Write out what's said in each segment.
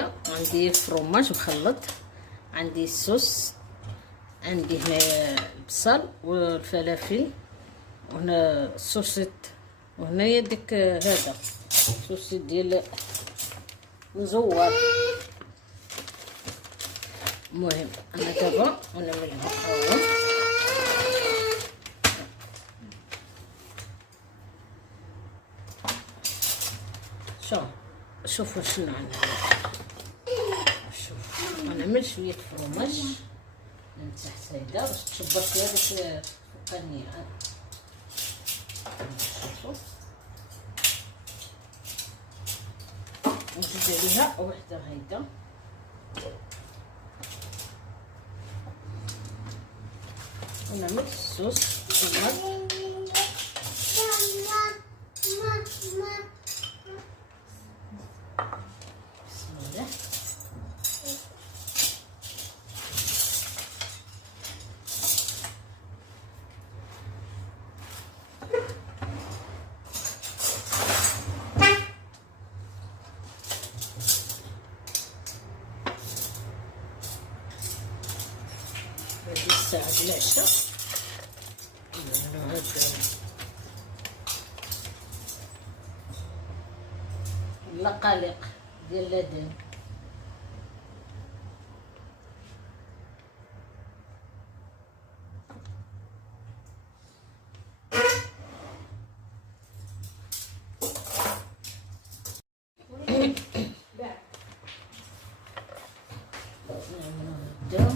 عندي فرomاج مخلط، عندي الصوص، عندي هنا البصل والفلافل، وهنا الصوصيط، وهنايا ديك هذا الصوصيط ديال مزور. المهم انا دابا ونعملها هاهو. شوفوا شنو عندنا. شوف غنعمل شويه فرomاج من تحت هيدا باش تشبر فيها ديك الفوقانيه. شوفوا نزيد عليها وحده هيدا، ونعمل الصوص طماط. بسم الله. هذه الساعة العشاء نعملو هاد اللقالق ديال لادان. نعملو هكدا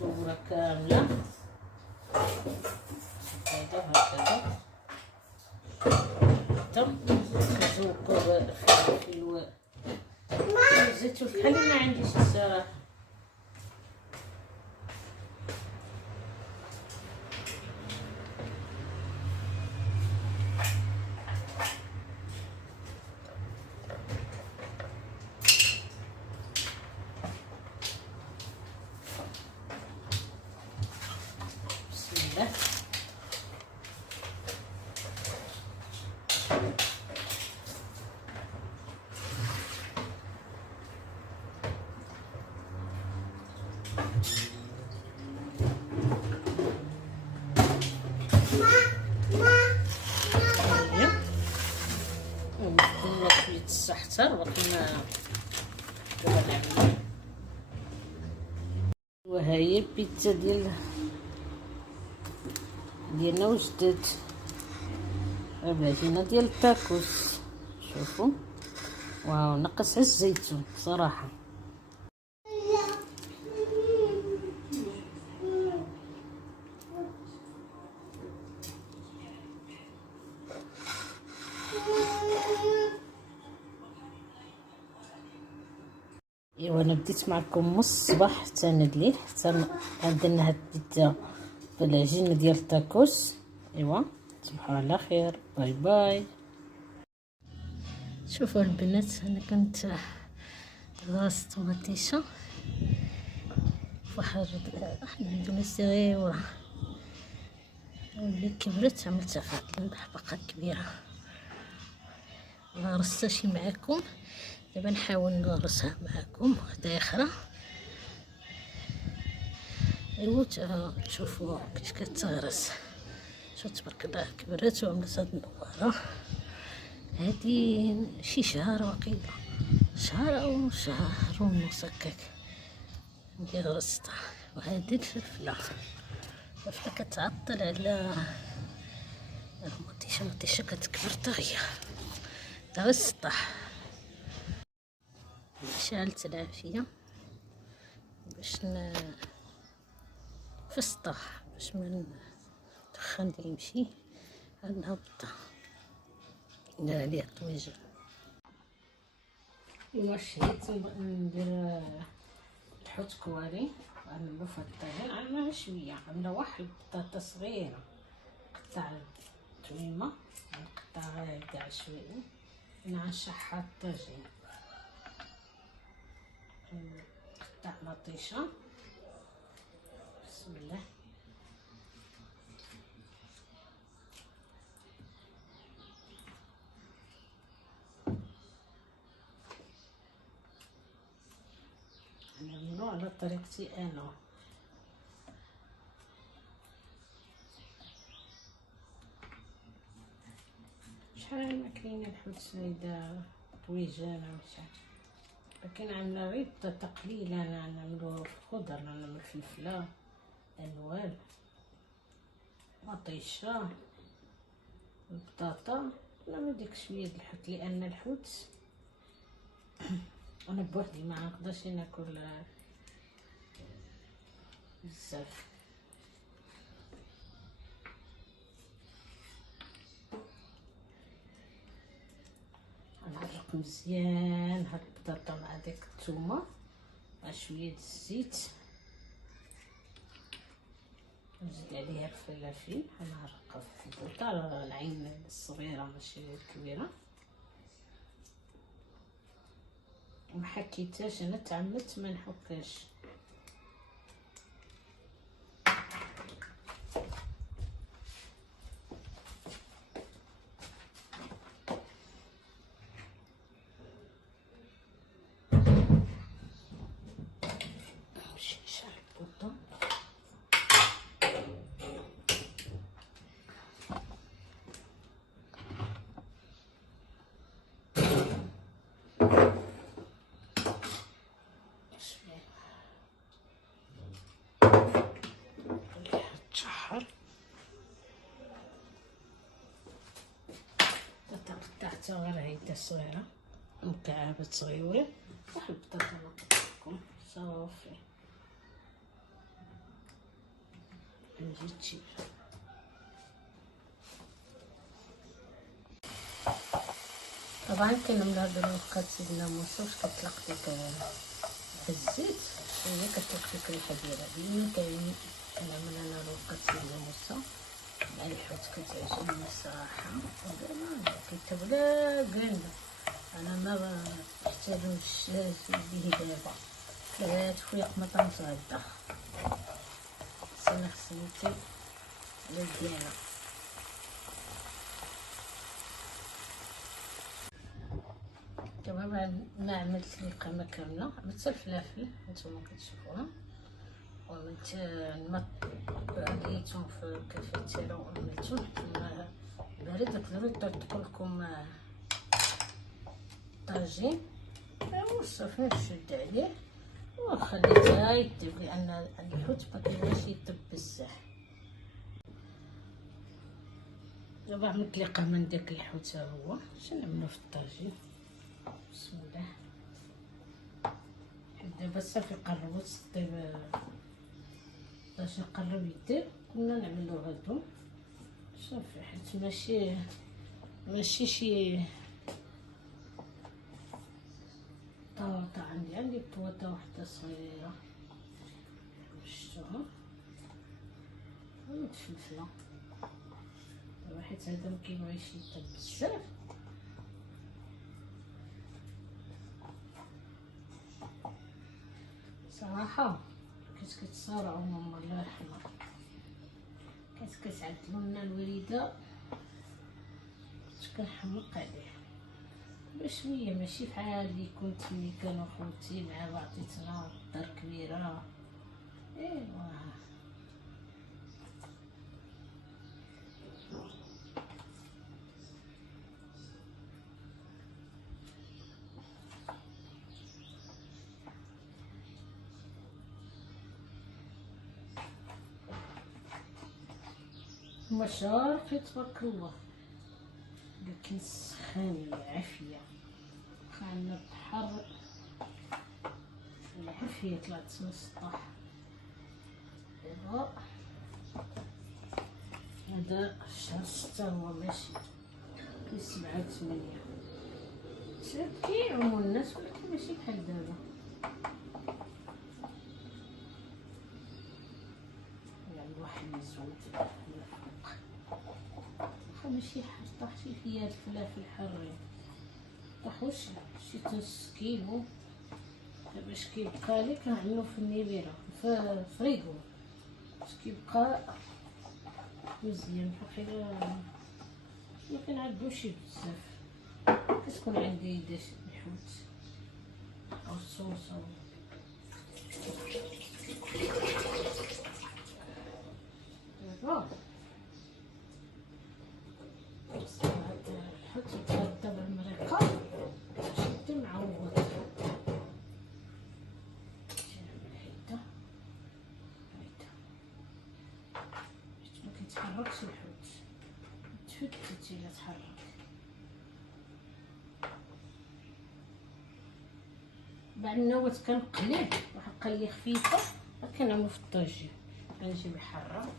دورة كاملة هكدا وهكذا. نزوقو بالفلفل والزيتون بحال ما عنديش الصراحة. بسم الله. ونحط شوية الزعتر وكنا دابا نعملو. وها هي البيتزا ديالنا وجدت، العجينة ديال التاكوس. شوفوا واو، نقص على الزيتون صراحة. ايوا انا بديت معكم من الصباح حتى انا الليل حتى درنا هاد البيتزا بالعجينه ديال التاكوس. ايوا تصبحوا على خير، باي باي. شوفوا البنات، انا كنت غرست مطيشه فواحد البندونه صغيره، واللي كبرت عملتها في هاد الحبقه كبيره. غرستها شي معاكم، دابا نحاول نغرسها معاكم وحده اخرى. ايوا تشوفوا كيفاش كتغرس. شوف تبارك الله كبرت وعملت هاد النواره. هادي شي شهر واقيلا، شهر او شهر ونص هكاك اللي غرستها. وهادي الفلفله كتعطل على المطيشه كتكبر طغيه غير السطح. شعلت العافيه باش في السطح باش ما الدخان يمشي. هاد الهبطه ندير عليه طويجه. ايوا شريت ندير الحوت كواري، غنعملو في الطاجين. عملنا شويه، عملنا واحد البطاطا صغيره، قطع التويمه نقطع غير هكدا عشوائي، نعشحها الطاجين، نقطع مطيشه. بسم الله. طريقتي انا. شحال ما كاينه الحوت سنيده طويجانه وشحال، لكن عندنا غير تقليل. انا نعملوه في الخضر، نعمل الفلفله الوان مطيشه البطاطا، نعمل ديك شويه د الحوت، لان الحوت انا بوحدي ما نقدرش ناكل بزاف. نحرق مزيان هاد البطاطا مع ديك الثومه مع شويه الزيت، نزيد عليها الفلافل، نحرقها في البوطه، العين الصغيره ماشي الكبيره. محكيتهاش، انا تعمدت ما نحكاش. نمشي نشعل البوطه. قطعتها غير هيدا صغيرة، مكعبات صغيورة، واحد البطاطا نقطعكم صافي. نزيد شي طبعا كنملى هاد الوقت سيدنا موسى واش كطلق ديك الزيت شويه، كطلق ديك الريحه ديالها اللي كاين. كنعمل انا الوقت سيدنا موسى مع الحوت، كتعجبني الصراحه. وانا كيتبلا قرنده، انا ما نحتاجوش به دابا، تفويق ما تنتغدى سنة خصنيتي للديانه. دابا بعد ما عملت لي قيمه كامله، عملت الفلافل نتوما كتشوفوها، وعملت الماء غليتهم في الكافيتيرا وعملتهم الماء بارد. تقدروا تطلقوا لكم طاجين وصافي نشد عليه وخليتها يطيب، لان الحوت ما كيبغيش يطيب بزاف. دابا عملت لي قيمه من داك الحوت ها هو، شنو نعملو في الطاجين. بسم الله. دابا صافي قربت الطيب، باش نقرب يطيب كنا نعملو غدو صافي، حيت ماشي شي طاوطة. عندي طواطا وحده صغيره شفتوها، والفلفله دابا حيت هذا مكيبغيش يطيب بزاف. صراحه كنت كتصارعوا ماما الله يرحمها، كانت كتعدلو لنا الوريده، كنت كنحمق عليه بشويه، ماشي بحال اللي كنت ملي كانوا خوتي مع بعضياتنا الدار كبيره. ايوا مشارقي تبارك الله، لكن سخان العافيه. عندنا البحر العافيه طلعت من السطح. دابا هذا شهر 6 هو ماشي في 7 و 8 شاد كيعومو الناس، ولكن ماشي بحال دابا. يعني الواحد يزوج واخا ماشي حار، طاحتي فيا الفلافل حارين، طاحوش شي نص كيلو. باش كيبقى لي كنعملو في النيبيره في الفريغو، باش كيبقى مزيان. واخا ما كنعبوش بزاف، كتكون عندي داش الحوت او الصوص دابا الحوت يتغطى بالمريقة شدو معوض. هيدا مكيتحركش الحوت، تفتت الا تحرك. بعد النوات كنقليه واحد القليه خفيفه كنعملو في الطاجين. كنجيب الحاره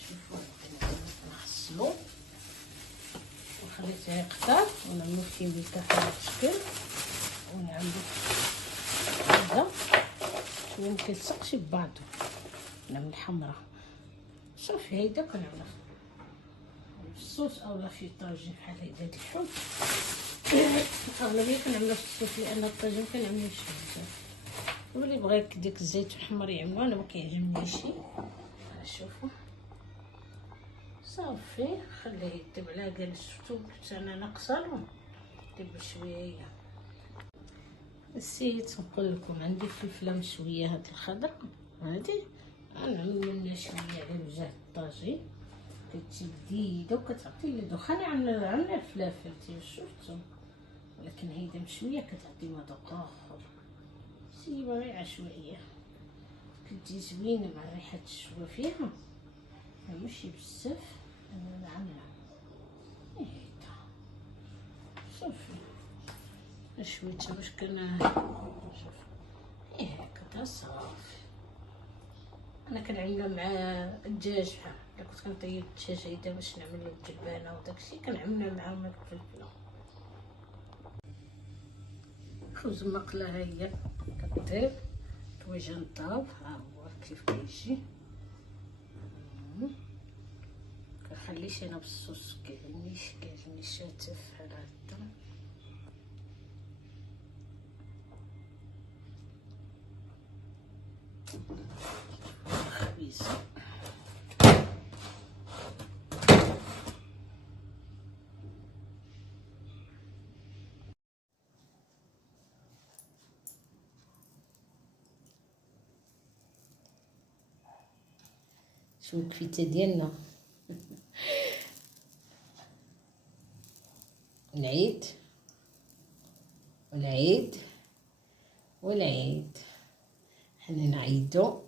شوفوا نغسلو وخليته يقطر ونعملو فيه بالكحل الشكل ونعملو هذا ومكيلصقش ببعضو. نعمل الحمرا صافي. هيدا كنعملو في الصوص اولا في طاجين بحال هيدا الحوت. اغلبيه كنعملو في الصوص لان الطاجين كنعملو شويه. واللي بغى ديك الزيت الحمر يعملو، انا مكيعجبنيش. شوفوا صافي خليه يدب على قال. شفتو قلت انا ناقصه له دب شويه. نسيت نقول لكم عندي فلفله مشويه هاد الخضراء هادي غنعمل منها شويه على وجه الطاجين. كتجي جديده وكتعطي لي دخان. عامله الفلافل ديال شفتو، ولكن هيدا مشويه كتعطي مذاق اخر. سيبها غير عشوائيه كتجي زوينه مع ريحه الشوا فيها، ماشي بزاف. انا عامله هيدا صافي شويتها باش شوف هكا صافي. انا كنعملها مع الدجاج. بحال الا كنت كنطيب الدجاج هيدا باش نعمل له الجبانه وداكشي كنعملها معاهم هاد الفلفله. خبز المقله ها هي كطيب طويجه نطاب. ها هو كيف كيجي. كنخليش انا بالصوص كيعجبني شاتف بحال هكا. خبيزه شوف الكفته ديالنا. العيد والعيد والعيد حنا نعيدو